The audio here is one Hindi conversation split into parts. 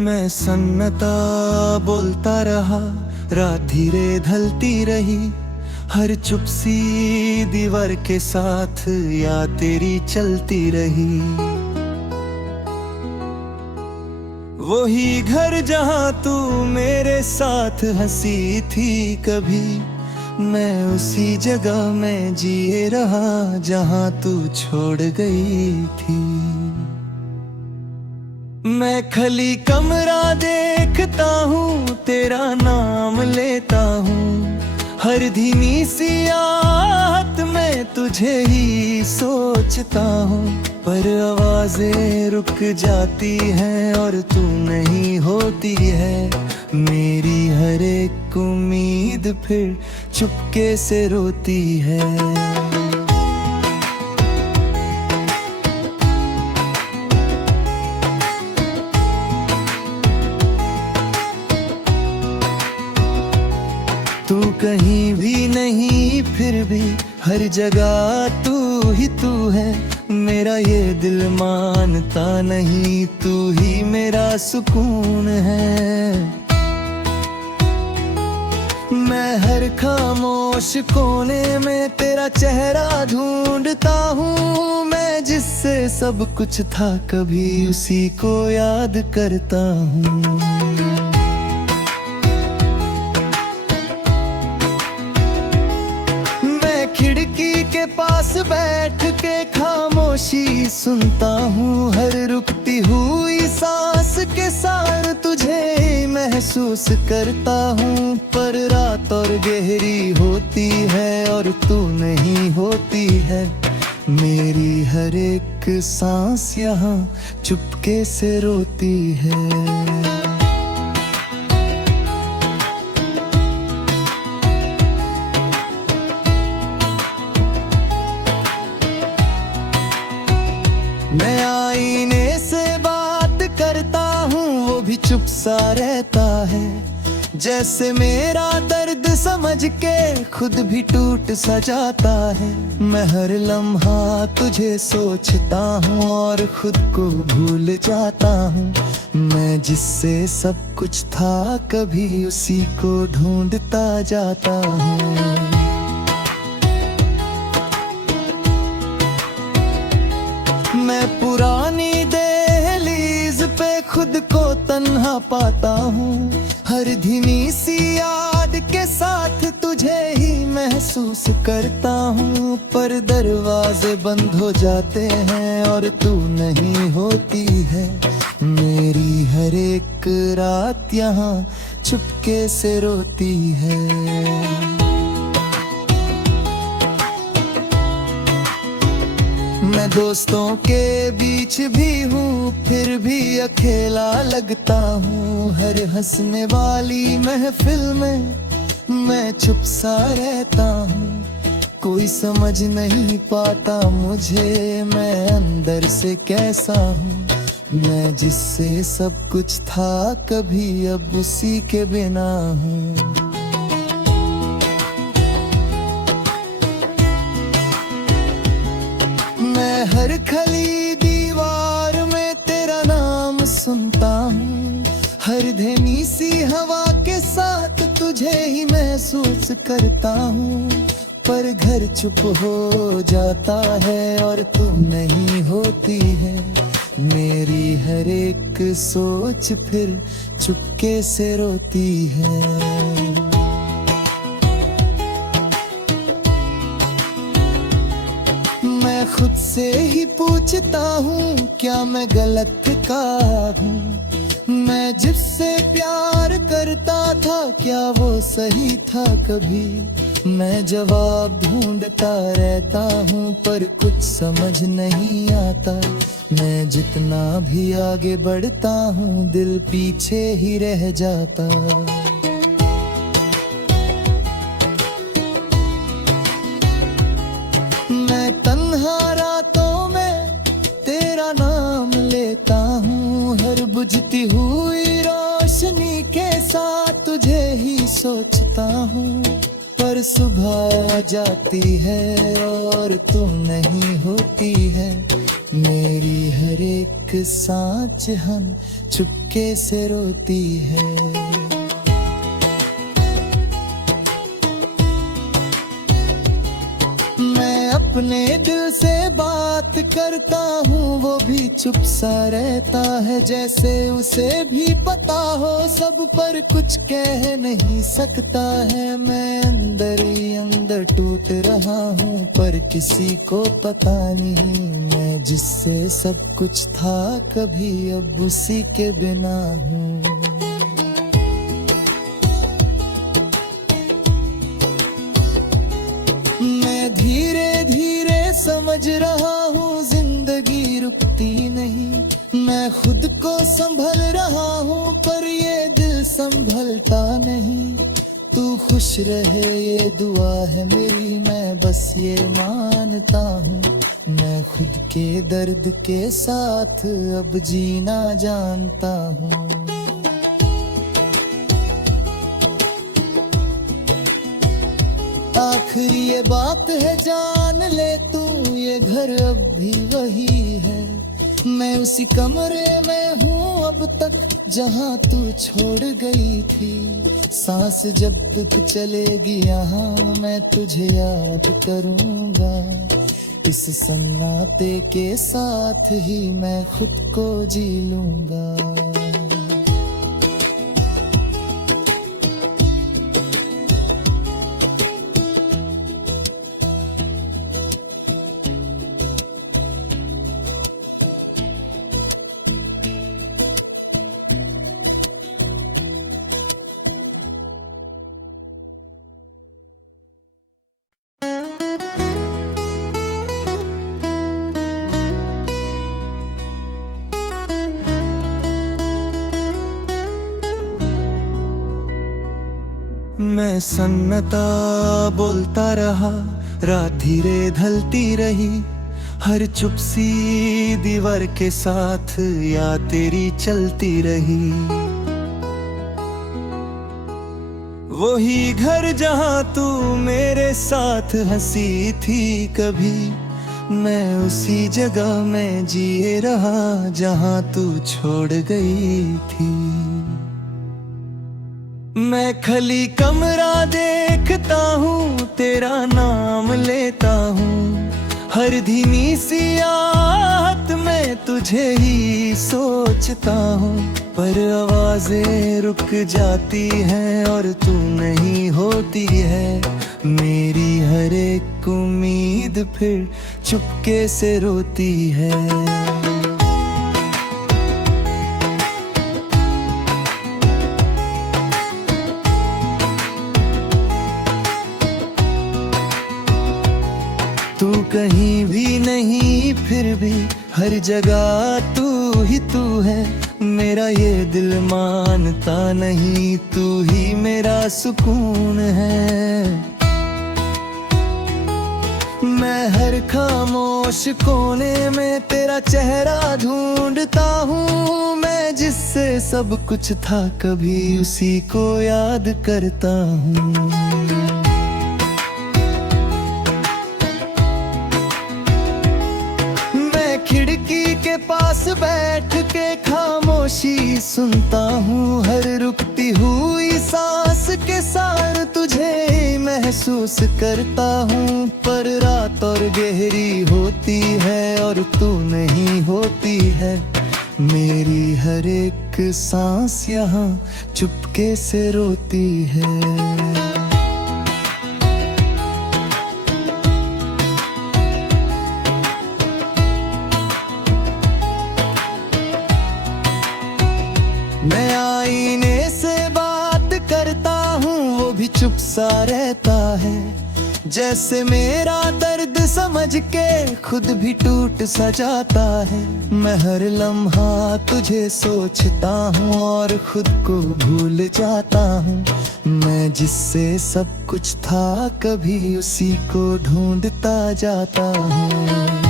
मैं सन्नता बोलता रहा, रात धीरे ढलती रही। हर चुप सी दीवार के साथ या तेरी चलती रही। वही घर जहां तू मेरे साथ हंसी थी कभी, मैं उसी जगह में जिए रहा जहां तू छोड़ गई थी। मैं खली कमरा देखता हूँ, तेरा नाम लेता हूँ। हर धीमी सी आहट में तुझे ही सोचता हूँ, पर आवाजें रुक जाती हैं और तू नहीं होती है। मेरी हर एक उम्मीद फिर चुपके से रोती है। तू कहीं भी नहीं, फिर भी हर जगह तू है। मेरा ये दिल मानता नहीं, तू ही मेरा सुकून है। मैं हर खामोश कोने में तेरा चेहरा ढूंढता हूँ। मैं जिससे सब कुछ था कभी उसी को याद करता हूँ। खिड़की के पास बैठ के खामोशी सुनता हूँ। हर रुकती हुई सांस के सार तुझे महसूस करता हूँ। पर रात और गहरी होती है और तू नहीं होती है। मेरी हर एक सांस यहाँ चुपके से रोती है। मैं आईने से बात करता हूँ, वो भी चुप सा रहता है। जैसे मेरा दर्द समझ के खुद भी टूट सा जाता है। मैं हर लम्हा तुझे सोचता हूँ और खुद को भूल जाता हूँ। मैं जिससे सब कुछ था कभी उसी को ढूंढता जाता हूँ। मैं पुरानी दहलीज पे खुद को तन्हा पाता हूँ। हर धीमी सी याद के साथ तुझे ही महसूस करता हूँ। पर दरवाजे बंद हो जाते हैं और तू नहीं होती है। मेरी हर एक रात यहाँ चुपके से रोती है। मैं दोस्तों के बीच भी हूँ, फिर भी अकेला लगता हूँ। हर हंसने वाली महफिल में मैं चुप सा रहता हूँ। कोई समझ नहीं पाता मुझे, मैं अंदर से कैसा हूँ। मैं जिससे सब कुछ था कभी अब उसी के बिना हूँ। मैं हर खली दीवार में तेरा नाम सुनता हूँ। हर धीमी सी हवा के साथ तुझे ही महसूस करता हूँ। पर घर चुप हो जाता है और तू नहीं होती है। मेरी हर एक सोच फिर चुपके से रोती है। मैं खुद से ही पूछता हूँ, क्या मैं गलत का हूँ? मैं जिससे प्यार करता था क्या वो सही था कभी? मैं जवाब ढूंढता रहता हूँ पर कुछ समझ नहीं आता। मैं जितना भी आगे बढ़ता हूँ दिल पीछे ही रह जाता। मैं तन्हा रातों में तेरा नाम लेता हूँ। हर बुझती हुई रोशनी के साथ तुझे ही सोचता हूँ। पर सुबह आ जाती है और तू नहीं होती है। मेरी हर एक सांच हम चुपके से रोती है। अपने दिल से बात करता हूँ वो भी चुप सा रहता है, जैसे उसे भी पता हो सब पर कुछ कह नहीं सकता है। मैं अंदर ही अंदर टूट रहा हूँ पर किसी को पता नहीं, मैं जिससे सब कुछ था कभी अब उसी के बिना हूँ। धीरे धीरे समझ रहा हूँ जिंदगी रुकती नहीं। मैं खुद को संभल रहा हूँ पर ये दिल संभलता नहीं। तू खुश रहे ये दुआ है मेरी, मैं बस ये मानता हूँ। मैं खुद के दर्द के साथ अब जीना जानता हूँ। आखिरी ये बात है जान ले तू, ये घर अब भी वही है। मैं उसी कमरे में हूँ अब तक जहाँ तू छोड़ गई थी। सांस जब तक चलेगी यहाँ मैं तुझे याद करूँगा। इस सन्नाटे के साथ ही मैं खुद को जी लूँगा। मैं सन्नता बोलता रहा, रात धीरे ढलती रही। हर चुप सी दीवार के साथ या तेरी चलती रही। वही घर जहाँ तू मेरे साथ हंसी थी कभी, मैं उसी जगह में जिए रहा जहाँ तू छोड़ गई थी। मैं खली कमरा देखता हूँ, तेरा नाम लेता हूँ। हर धीमी सी आहट में तुझे ही सोचता हूँ, पर आवाजें रुक जाती हैं और तू नहीं होती है। मेरी हर एक उम्मीद फिर चुपके से रोती है। तू कहीं भी नहीं फिर भी हर जगह तू है। मेरा ये दिल मानता नहीं, तू ही मेरा सुकून है। मैं हर खामोश कोने में तेरा चेहरा ढूंढता हूँ। मैं जिससे सब कुछ था कभी उसी को याद करता हूँ। खिड़की के पास बैठ के खामोशी सुनता हूँ। हर रुकती हुई सांस के सार तुझे महसूस करता हूँ। पर रात और गहरी होती है और तू नहीं होती है। मेरी हर एक सांस यहाँ चुपके से रोती है। मैं आईने से बात करता हूँ वो भी चुप सा रहता है। जैसे मेरा दर्द समझ के खुद भी टूट सा जाता है। मैं हर लम्हा तुझे सोचता हूँ और खुद को भूल जाता हूँ। मैं जिससे सब कुछ था कभी उसी को ढूंढता जाता हूँ।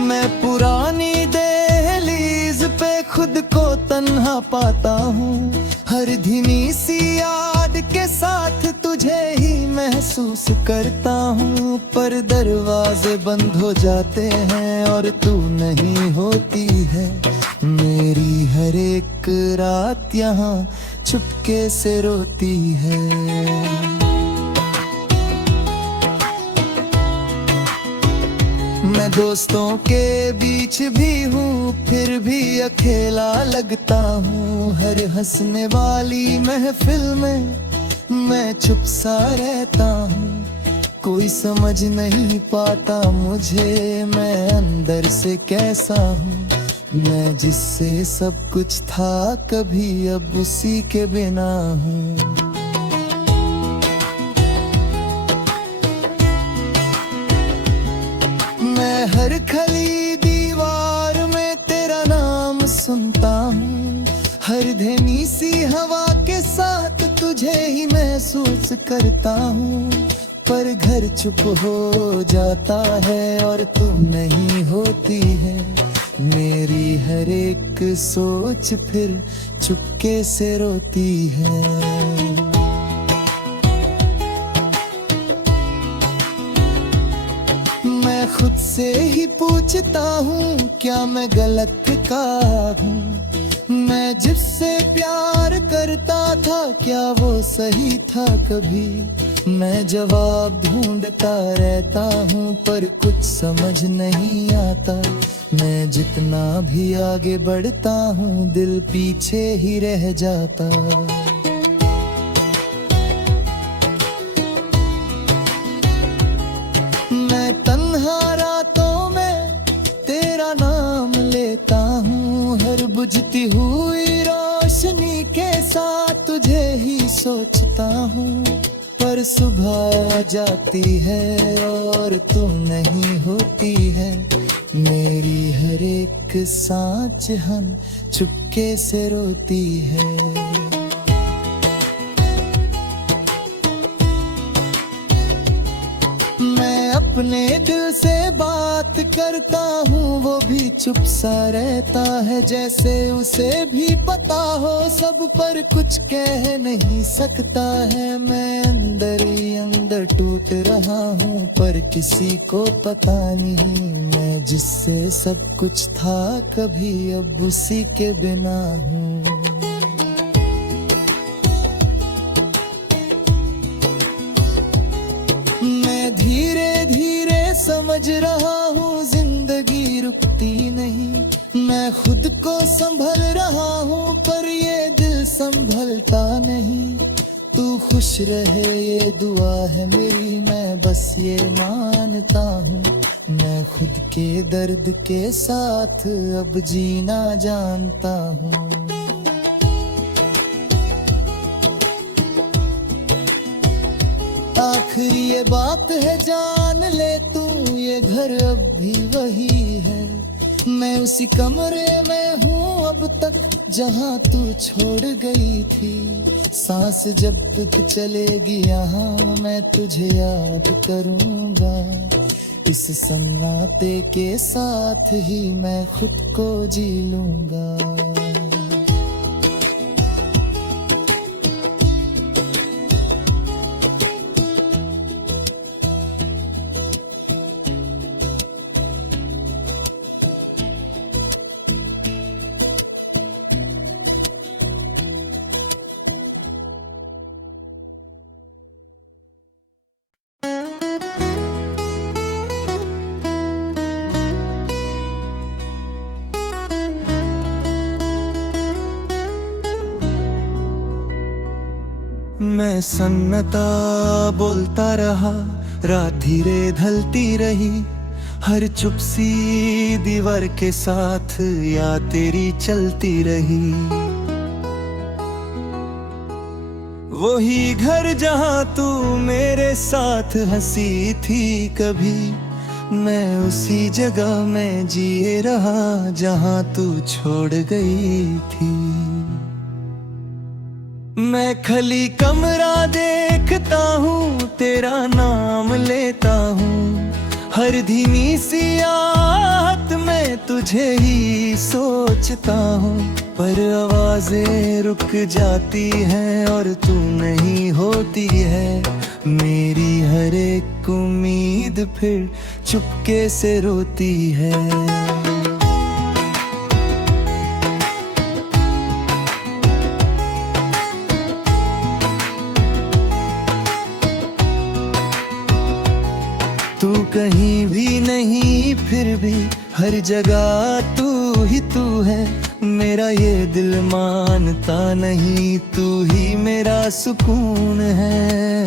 मैं पुरानी दहलीज पे खुद को तन्हा पाता हूँ। हर धीमी सी याद के साथ तुझे ही महसूस करता हूँ, पर दरवाजे बंद हो जाते हैं और तू नहीं होती है। मेरी हर एक रात यहाँ चुपके से रोती है। मैं दोस्तों के बीच भी हूँ, फिर भी अकेला लगता हूँ। हर हंसने वाली महफिल में मैं चुप सा रहता हूँ। कोई समझ नहीं पाता मुझे, मैं अंदर से कैसा हूँ। मैं जिससे सब कुछ था कभी, अब उसी के बिना हूँ। मैं हर खली दीवार में तेरा नाम सुनता हूँ। हर धीमी सी हवा के साथ तुझे ही महसूस करता हूँ, पर घर चुप हो जाता है और तू नहीं होती है। मेरी हर एक सोच फिर चुपके से रोती है। मैं खुद से ही पूछता हूँ, क्या मैं गलत का हूँ। मैं जिससे प्यार करता था, क्या वो सही था कभी। मैं जवाब ढूंढता रहता हूँ, पर कुछ समझ नहीं आता। मैं जितना भी आगे बढ़ता हूँ, दिल पीछे ही रह जाता। मैं तन्हा रातों में तेरा नाम लेता हूँ। हर बुझती हुई रोशनी के साथ तुझे ही सोचता हूँ, पर सुबह आ जाती है और तू नहीं होती है। मेरी हर एक सांस हम चुपके से रोती है। अपने दिल से बात करता हूँ, वो भी चुप सा रहता है। जैसे उसे भी पता हो सब, पर कुछ कह नहीं सकता है। मैं अंदर ही अंदर टूट रहा हूँ, पर किसी को पता नहीं। मैं जिससे सब कुछ था कभी, अब उसी के बिना हूँ। धीरे धीरे समझ रहा हूँ, जिंदगी रुकती नहीं। मैं खुद को संभल रहा हूँ, पर ये दिल संभलता नहीं। तू खुश रहे ये दुआ है मेरी, मैं बस ये मानता हूँ। मैं खुद के दर्द के साथ अब जीना जानता हूँ। आखिर ये बात है जान ले तू, ये घर अब भी वही है। मैं उसी कमरे में हूँ अब तक जहाँ तू छोड़ गई थी। सांस जब तक चलेगी यहाँ, मैं तुझे याद करूँगा। इस सन्नाटे के साथ ही मैं खुद को जी लूँगा। मैं सन्नता बोलता रहा, रात धीरे ढलती रही। हर चुप सी दीवार के साथ याद तेरी चलती रही। वही घर जहाँ तू मेरे साथ हंसी थी कभी, मैं उसी जगह में जिए रहा जहाँ तू छोड़ गई थी। मैं खली कमरा देखता हूँ, तेरा नाम लेता हूँ। हर धीमी सी आहट में तुझे ही सोचता हूँ, पर आवाजें रुक जाती हैं और तू नहीं होती है। मेरी हर एक उम्मीद फिर चुपके से रोती है। तू कहीं भी नहीं फिर भी हर जगह तू है। मेरा ये दिल मानता नहीं, तू ही मेरा सुकून है।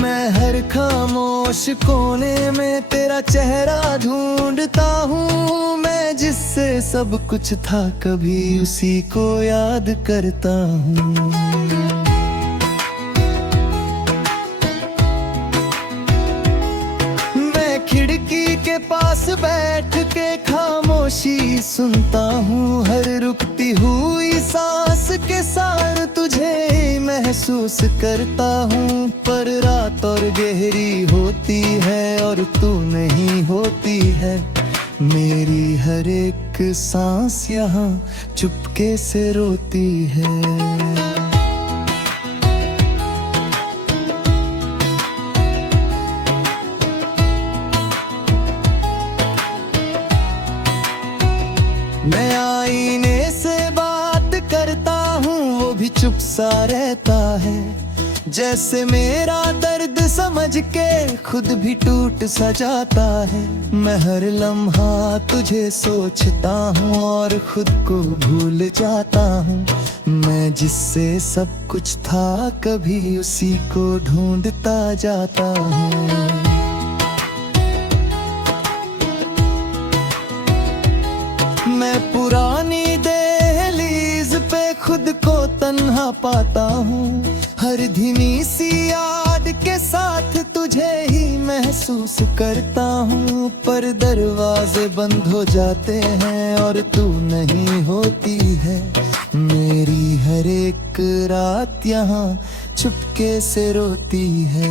मैं हर खामोश कोने में तेरा चेहरा ढूंढता हूँ। मैं जिससे सब कुछ था कभी उसी को याद करता हूँ। खिड़की के पास बैठ के खामोशी सुनता हूँ। हर रुकती हुई सांस के साथ तुझे महसूस करता हूँ। पर रात और गहरी होती है और तू नहीं होती है। मेरी हर एक सांस यहाँ चुपके से रोती है। मैं आईने से बात करता हूँ, वो भी चुप सा रहता है। जैसे मेरा दर्द समझ के खुद भी टूट सा जाता है। मैं हर लम्हा तुझे सोचता हूँ और खुद को भूल जाता हूँ। मैं जिससे सब कुछ था कभी उसी को ढूंढता जाता हूँ। मैं पुरानी दहलीज पे खुद को तन्हा पाता हूँ। हर धीमी सी याद के साथ तुझे ही महसूस करता हूँ। पर दरवाजे बंद हो जाते हैं और तू नहीं होती है। मेरी हर एक रात यहाँ चुपके से रोती है।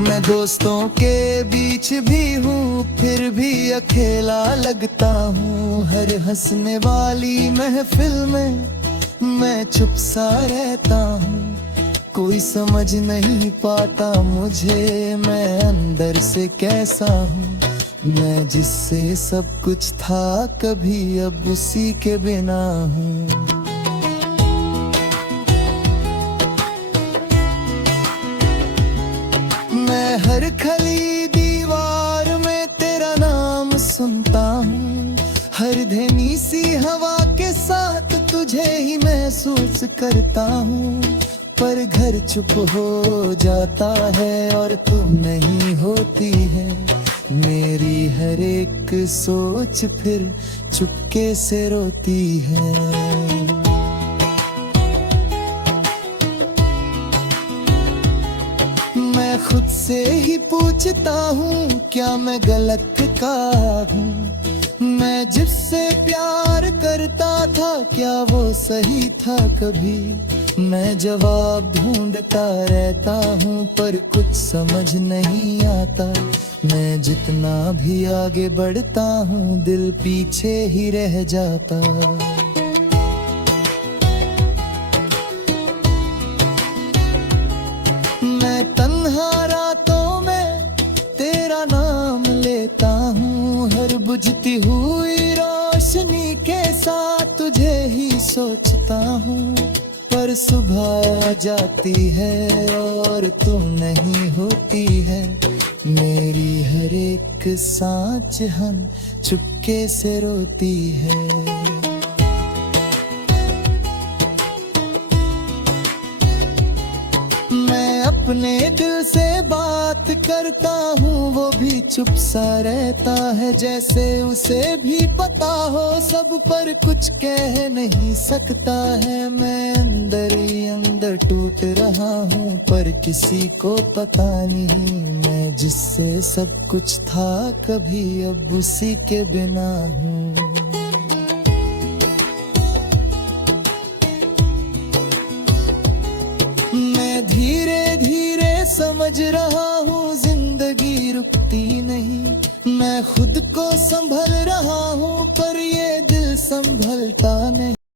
मैं दोस्तों के बीच भी हूँ फिर भी अकेला लगता हूँ। हर हंसने वाली महफिल में मैं चुप सा रहता हूँ। कोई समझ नहीं पाता मुझे मैं अंदर से कैसा हूँ। मैं जिससे सब कुछ था कभी अब उसी के बिना हूँ। मैं हर खली दीवार में तेरा नाम सुनता हूँ। हर धीमी सी हवा के साथ तुझे ही महसूस करता हूँ। पर घर चुप हो जाता है और तू नहीं होती है। मेरी हर एक सोच फिर चुपके से रोती है। मैं खुद से ही पूछता हूँ क्या मैं गलत का हूँ। मैं जिससे प्यार करता था क्या वो सही था कभी। मैं जवाब ढूंढता रहता हूँ पर कुछ समझ नहीं आता। मैं जितना भी आगे बढ़ता हूँ दिल पीछे ही रह जाता। मैं तन्हा रातों में तेरा नाम लेता हूँ। हर बुझती हुई रोशनी के साथ तुझे ही सोचता हूँ। पर सुबह आ जाती है और तू नहीं होती है। मेरी हर एक सांस हम चुपके से रोती है। अपने दिल से बात करता हूँ वो भी चुप सा रहता है। जैसे उसे भी पता हो सब पर कुछ कह नहीं सकता है। मैं अंदर ही अंदर टूट रहा हूँ पर किसी को पता नहीं। मैं जिससे सब कुछ था कभी अब उसी के बिना हूँ। धीरे धीरे समझ रहा हूँ जिंदगी मैं खुद को संभल रहा हूँ पर ये दिल संभलता नहीं।